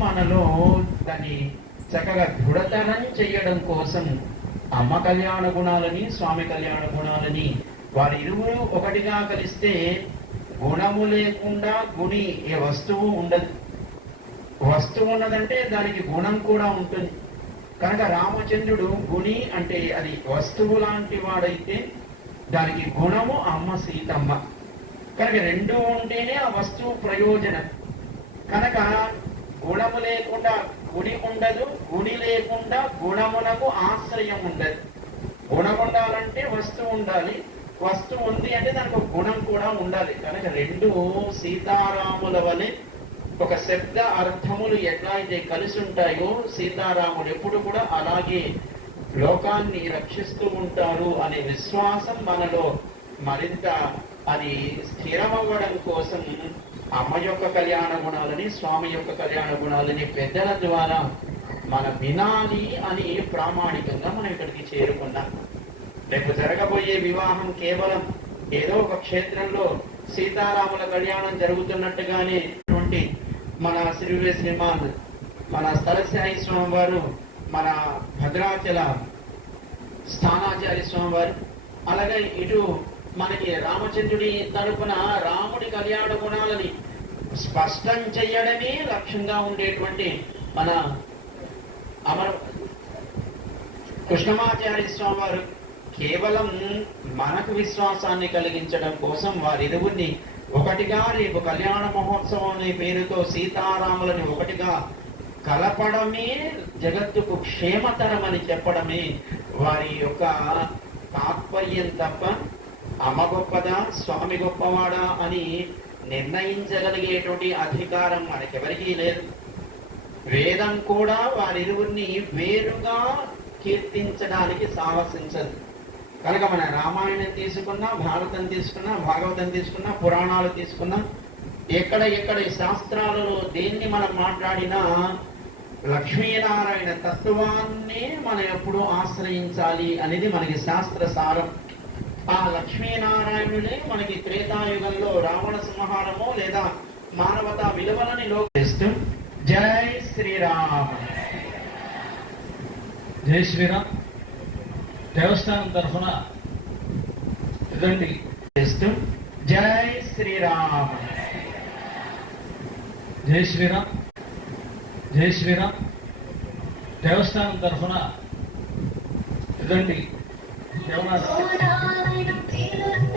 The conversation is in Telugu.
మనలో దాన్ని చక్కగా దృఢతరం చేయడం కోసం అమ్మ కళ్యాణ గుణాలని స్వామి కళ్యాణ గుణాలని వారి ఇరువురు ఒకటిగా కలిస్తే గుణము లేకుండా గుణి ఏ వస్తువు ఉండదు. వస్తువు ఉన్నదంటే దానికి గుణం కూడా ఉంటుంది. కనుక రామచంద్రుడు గుణి అంటే అది వస్తువు లాంటి వాడైతే దానికి గుణము అమ్మ సీతమ్మ. కనుక రెండు ఉంటేనే ఆ వస్తువు ప్రయోజనం. కనుక గుణము లేకుండా గుడి ఉండదు గుడి లేకుండా గుణమునకు ఆశ్రయం ఉండదు. గుణం ఉండాలంటే వస్తువు ఉండాలి. వస్తువు ఉంది అంటే దానికి ఒక గుణం కూడా ఉండాలి. కనుక రెండు సీతారాముల వలె ఒక శబ్ద అర్థములు ఎట్లా అయితే కలిసి ఉంటాయో సీతారాముడు ఎప్పుడు కూడా అలాగే లోకాన్ని రక్షిస్తూ ఉంటారు అనే విశ్వాసం మనలో మరింత అది స్థిరమవ్వడం కోసం అమ్మ యొక్క కళ్యాణ గుణాలని స్వామి యొక్క కళ్యాణ గుణాలని పెద్దల ద్వారా మన వినాలి అని ప్రామాణికంగా మనం ఇక్కడికి చేరుకున్నాం. రేపు జరగబోయే వివాహం కేవలం ఏదో ఒక క్షేత్రంలో సీతారాముల కళ్యాణం జరుగుతున్నట్టుగానే అటువంటి మన శ్రీవే శ్రీమాన్ మన స్థలసాయి స్వామి వారు మన భద్రాచల స్థానాచారి స్వామి వారు అలాగే ఇటు మనకి రామచంద్రుడి తరపున రాముడి కళ్యాణ గుణాలని స్పష్టం చెయ్యడమే లక్ష్యంగా ఉండేటువంటి మన అమర కృష్ణమాచార్య స్వామి వారు కేవలం మనకు విశ్వాసాన్ని కలిగించడం కోసం వారిరువురిని ఒకటిగా రేపు కళ్యాణ మహోత్సవం అనే పేరుతో సీతారాములని ఒకటిగా కలపడమే జగత్తుకు క్షేమతరమని చెప్పడమే వారి యొక్క తాత్పర్యం తప్ప అమ్మ గొప్పదా స్వామి గొప్పవాడా అని నిర్ణయించగలిగేటువంటి అధికారం మనకెవరికీ లేదు. వేదం కూడా వారిరువురిని వేరుగా కీర్తించడానికి సాహసించదు. కనుక మన రామాయణం తీసుకున్నా భారతం తీసుకున్నా భాగవతం తీసుకున్నా పురాణాలు తీసుకున్నా ఎక్కడ ఎక్కడ శాస్త్రాలలో దేన్ని మనం మాట్లాడినా లక్ష్మీనారాయణ తత్వాన్నే మనం ఎప్పుడు ఆశ్రయించాలి అనేది మనకి శాస్త్ర సారం ఆ లక్ష్మీనారాయణులే మనకి త్రేతాయుగంలో రావణ సంహారము లేదా మానవతా విలువలని లోకేస్తూ జై శ్రీరామ్. జై శ్రీరామ్. దేవస్థానం తరఫున ఇదండి. చేస్తూ జై శ్రీరామ్. జై శ్రీరామ్. జై శ్రీరామ్. దేవస్థానం తరఫున ఇదండి. Thank you.